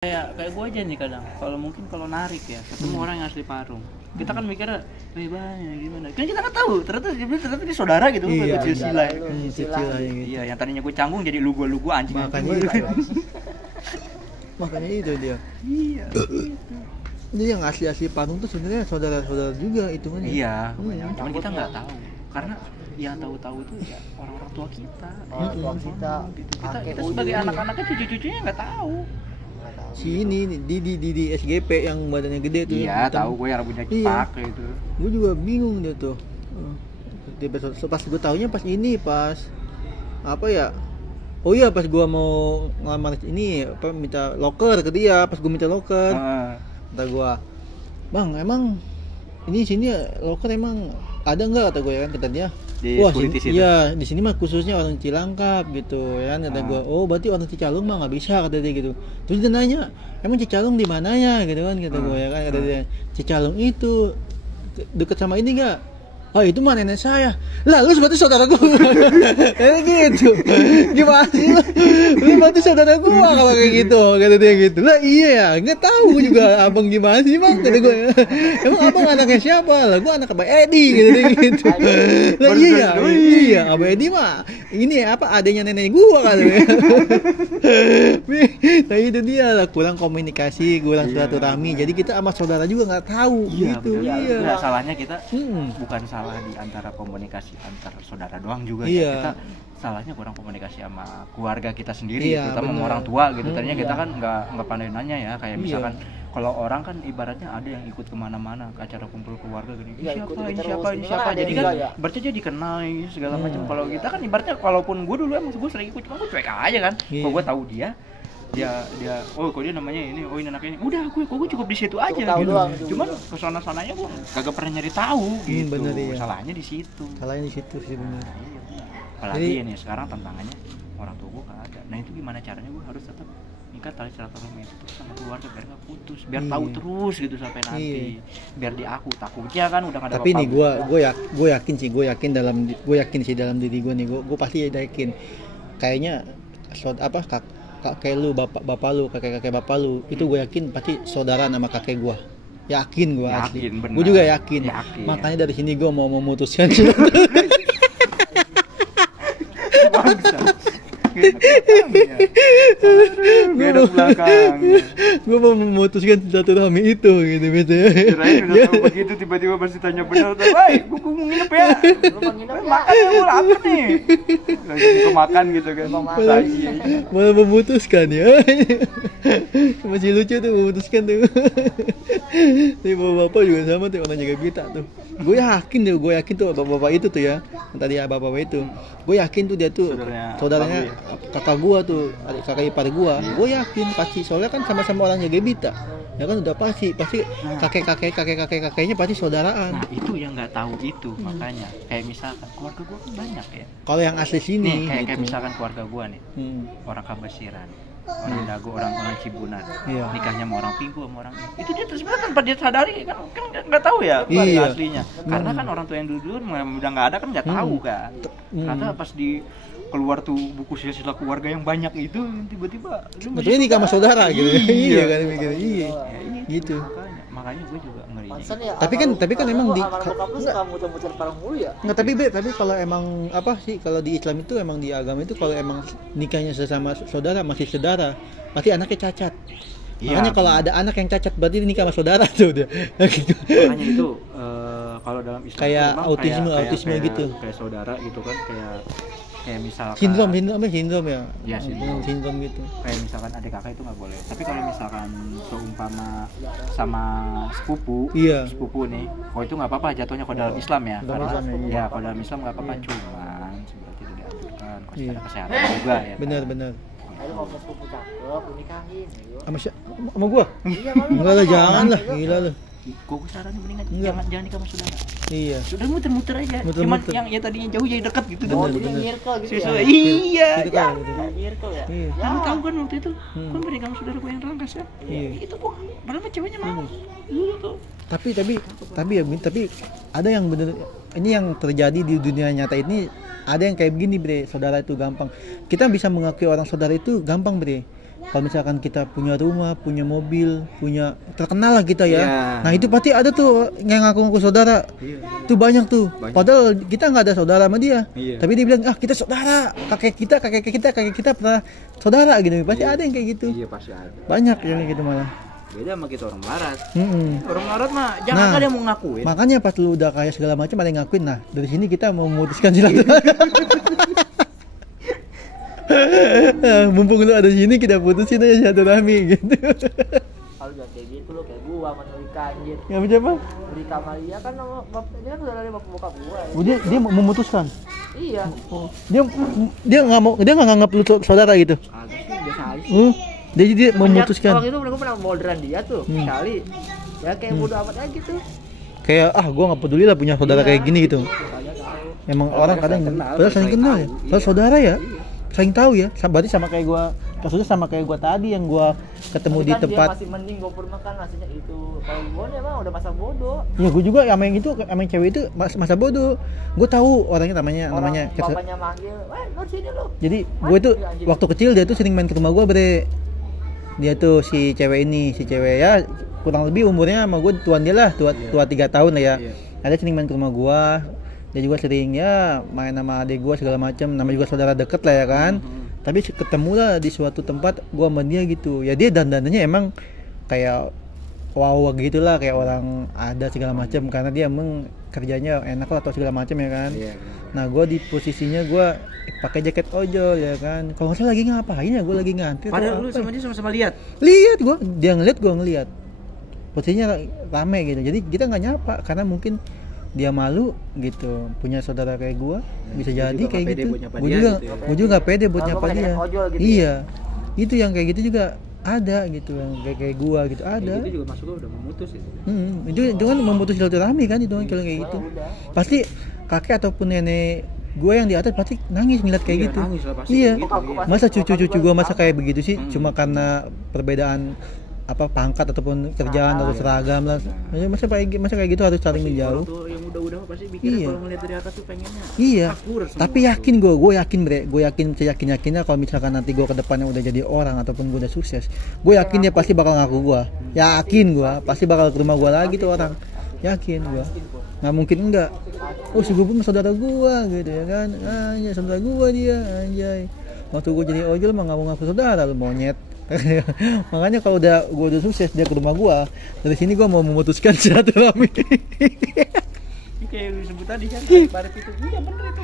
Kayak gue aja nih kadang kalau narik ya ketemu orang yang asli Parung, kita kan mikirnya banyak gimana, kan kita nggak tahu ternyata dia saudara gitu. Iya, kecil sila gitu. Iya, yang tadinya gue canggung jadi lu gua anjing. Makanya itu dia. Iya. Ini yang asli Parung tuh sebenarnya saudara-saudara juga hitungannya. Iya, cuman kita nggak tahu karena yang tahu tuh ya orang-orang tua kita. Orang tua kita, Gitu. Kita sebagai anak-anaknya cucu-cucunya nggak tahu. Si ini di SGP yang badannya gede tuh. Iya, tahu gue yang rambutnya cepak gitu. Gue juga bingung dia tuh. Pas gue taunya pas apa ya? Oh iya, pas gue mau ngelamar ini minta loker ke dia, pas gue minta loker. Kata gue, "Bang, emang ini sini loker emang ada nggak?" kata gue ya kan, kata dia. Wah, iya, di sini mah khususnya orang Cilangkap gitu ya kan, kata gue. Oh, berarti orang Cicalung mah nggak bisa, kata dia gitu. Terus dia nanya, "Emang Cicalung di mananya?" gitu kan, kata gue ya kan, kata dia. "Cicalung itu deket sama ini nggak?" "Oh, itu mah nenek saya." "Lah, lu berarti saudara gue." Kayak gitu. Gimana sih lu berarti saudara gue kalau kayak gitu, kata dia gitu. "Lah iya ya, nggak tahu juga abang gimana sih bang," kata gue. "Emang abang anaknya siapa?" "Lah, gue anak Abang Edi," gitu dia gitu. "Lah iya, Abang Edi mah ini apa adanya nenek gue," kata dia. Nah itu dia lah, kurang komunikasi, kurang silaturahmi. Jadi kita sama saudara juga nggak tahu gitu. Iya. Nah, salahnya kita bukan salah di antara komunikasi antar saudara doang juga ya. Kita salahnya kurang komunikasi sama keluarga kita sendiri, terutama sama orang tua gitu. Tadinya kita kan nggak pandai nanya ya, kayak misalkan kalau orang kan ibaratnya ada yang ikut kemana-mana ke acara kumpul keluarga gini, ini siapa, jadi kan berarti dia dikenal segala macam. Kalau kita kan ibaratnya, kalaupun gue dulu emang gue sering ikut, cuma gue cuek aja kan. Kalau gue tahu dia kok dia namanya ini, ini anaknya ini, udah gue cukup di situ aja gitu. Cuman kesana-sananya gue kagak pernah nyari tahu gitu. Bener, iya. Salahnya di situ sih benar. Apalagi ini sekarang tantangannya orang tua gue gak ada. Nah itu gimana caranya gue harus tetap ikat tali silaturahmi itu sama keluarga biar gak putus, biar tahu terus gitu sampai nanti. Biar di aku takutnya kan udah gak ada. Tapi nih gue yakin sih dalam diri gue nih, gue pasti yakin kayaknya kakek lu, bapak lu, kakek bapak lu itu gue yakin pasti saudara sama kakek gue. Yakin gue asli. Gue juga yakin. Makanya dari sini gue mau memutuskan. Beda belakang. Gue mau memutuskan silaturahmi itu gitu ya. Kirain udah tahu begitu tiba-tiba pasti tanya benar, "Woi, gue mau nginep ya." "Makan ya, gue lapar nih." Lagi mau makan gitu kan. Malah memutuskan ya. Masih lucu tuh memutuskan tuh. Tapi bapak juga sama tuh, orang jaga kita tuh. Gue yakin tuh bapak itu tuh ya. Tadi ya bapak itu. Gue yakin tuh dia tuh saudaranya kakak gua tuh, adik kakak ipar gua. Gue yakin pasti, soalnya kan sama-sama orang jaga kita. Ya kan udah pasti kakeknya pasti saudaraan. Nah, itu yang nggak tahu itu, makanya kayak misalkan keluarga gua kan banyak ya. Kalau yang asli sini nih, kayak gitu. misalkan keluarga gua nih. Orang Kabasiran, orang Dago, orang Cibunan, nikahnya sama orang Pinggu sama orang ini. Itu dia sebenarnya tanpa dia sadari kan nggak tahu ya keluarga aslinya. Karena kan orang tua yang dulu udah nggak ada kan nggak tahu kan. Karena pas di keluar tuh buku silsilah keluarga yang banyak itu, tiba-tiba betulnya nikah sama saudara gitu. Iya kan mikir gitu. Makanya gue juga ngeri. Ya, tapi kan emang di muter-muter Parung mulu ya. Nggak, tapi kalau emang apa sih, kalau di Islam itu emang di agama itu kalau emang nikahnya sesama saudara masih saudara, pasti anaknya cacat. Makanya kalau ada anak yang cacat berarti nikah sama saudara tuh dia. Gitu. Makanya itu kalau dalam Islam kayak autisme gitu. Kayak saudara gitu kan, kayak misalkan sindrom ya. Iya, sindrom gitu. Kayak misalkan adik kakak itu nggak boleh. Tapi kalau misalkan seumpama sama sepupu nih, kalau itu nggak apa-apa jatuhnya kalau dalam Islam ya. Karena kalau dalam Islam nggak apa-apa, cuman seperti itu dianjurkan kalau secara kesehatan juga ya. Benar. Ayo kalau sepupu cakep nikahin. Sama gua? Iya, enggak lah, jangan lah, gila lu. Gue saranin mendingan jangan nikah sama saudara. Iya. Sudah muter-muter aja. Cuman yang tadinya jauh jadi dekat gitu. Jadi nyirkel gitu ya. Iya. Nyirkel ya. Kamu tahu kan waktu itu kan menikah sama saudara gue yang Rangkas kan. Itu kok padahal ceweknya mau. Dulu tuh. Tapi ada yang bener, ini yang terjadi di dunia nyata ini, ada yang kayak begini bre, saudara itu gampang. Kita bisa mengakui orang saudara itu gampang bre. kalau misalkan kita punya rumah, punya mobil, punya terkenal lah kita ya. Nah itu pasti ada tuh yang ngaku-ngaku saudara. Tuh banyak tuh. Padahal kita nggak ada saudara sama dia. Tapi dia bilang kita saudara, kakek kita pernah saudara gitu. Pasti ada yang kayak gitu. Iya pasti ada. Banyak yang kayak gitu malah. Beda sama kita orang barat. Orang barat mah jangan ada yang mau ngakuin. Makanya pas lu udah kaya segala macam ada yang ngakuin. Nah dari sini kita mau memutuskan silaturahmi. Mumpung lu ada di sini kita putusin aja silaturahmi gitu. Kalau udah kayak gitu lo kayak gua sama Nurika anjir. Enggak siapa? Nurika Maria kan nama bapaknya kan saudara bapak bokap gua. Dia memutuskan. Iya. Dia nggak nganggap lu saudara gitu. Agak sih biasa aja. Dia memutuskan. Waktu itu gua pernah modern dia tuh sekali. Ya kayak bodo amat aja gitu. Kayak gua nggak peduli lah punya saudara kayak gini gitu. Emang orang kadang padahal saling kenal ya. Padahal saudara ya. Saling tahu ya. Berarti sama kayak gua, kasusnya sama kayak gua tadi yang gua ketemu di tempat. Dia masih mending gua pernah kan hasilnya itu. Kalau gua emang udah masa bodoh. Ya gua juga sama yang itu, sama yang cewek itu masa bodoh. Gua tahu orangnya namanya Bapaknya manggil, "Nur sini lu." Jadi gua itu waktu kecil dia tuh sering main ke rumah gua, Bre. Dia tuh si cewek ya kurang lebih umurnya sama gua tuan dia lah, tua 3 tahun lah ya. Ada sering main ke rumah gua. Dia juga sering ya main sama adik gua segala macam, namanya juga saudara deket lah ya kan. Tapi ketemu lah di suatu tempat gua sama dia gitu. Ya dia dandannya emang kayak wow gitulah, kayak orang ada segala macam karena dia emang kerjanya enak lah atau segala macam ya kan. Nah gua di posisinya gua pakai jaket ojol ya kan. Kalau nggak salah lagi ngapain ya, gua lagi ngantri. Padahal lu sama dia sama-sama lihat gua, dia ngeliat gua ngeliat. Posisinya rame gitu. Jadi kita nggak nyapa karena mungkin dia malu gitu punya saudara kayak gua, bisa jadi kayak gitu. Gua juga nggak pede buat nyapa dia. Gitu iya ya? Itu yang kayak gitu juga ada gitu, yang kayak gua gitu ada. Itu juga masuk udah memutus itu. Itu kan memutus silaturahmi kan itu kan kalau kayak gitu. Pasti kakek ataupun nenek gua yang di atas pasti nangis ngeliat kayak gitu. Nangis lah, pasti iya. gitu, Masa cucu-cucu gua masa kayak begitu sih cuma karena perbedaan pangkat ataupun kerjaan atau seragam lah. Masa kayak gitu harus saling menjauh. Yang udah pasti bikin kalau ngeliat dari atas tuh pengennya. Iya. Tapi yakin gue yakin seyakin-yakinnya kalau misalkan nanti gue ke depannya udah jadi orang ataupun gue udah sukses, gue yakin dia pasti bakal ngaku gue. Yakin gue pasti bakal ke rumah gue lagi tuh orang. Yakin gue. Nggak mungkin enggak. Oh si Gubun saudara gue gitu ya kan. Anjay saudara gue dia anjay. Waktu gue jadi ojol mah nggak mau ngaku saudara lu monyet. Makanya kalau gue udah sukses dia ke rumah gue, dari sini gue mau memutuskan silaturahmi. Kayak lu sebut tadi kan, baret itu. Iya bener itu.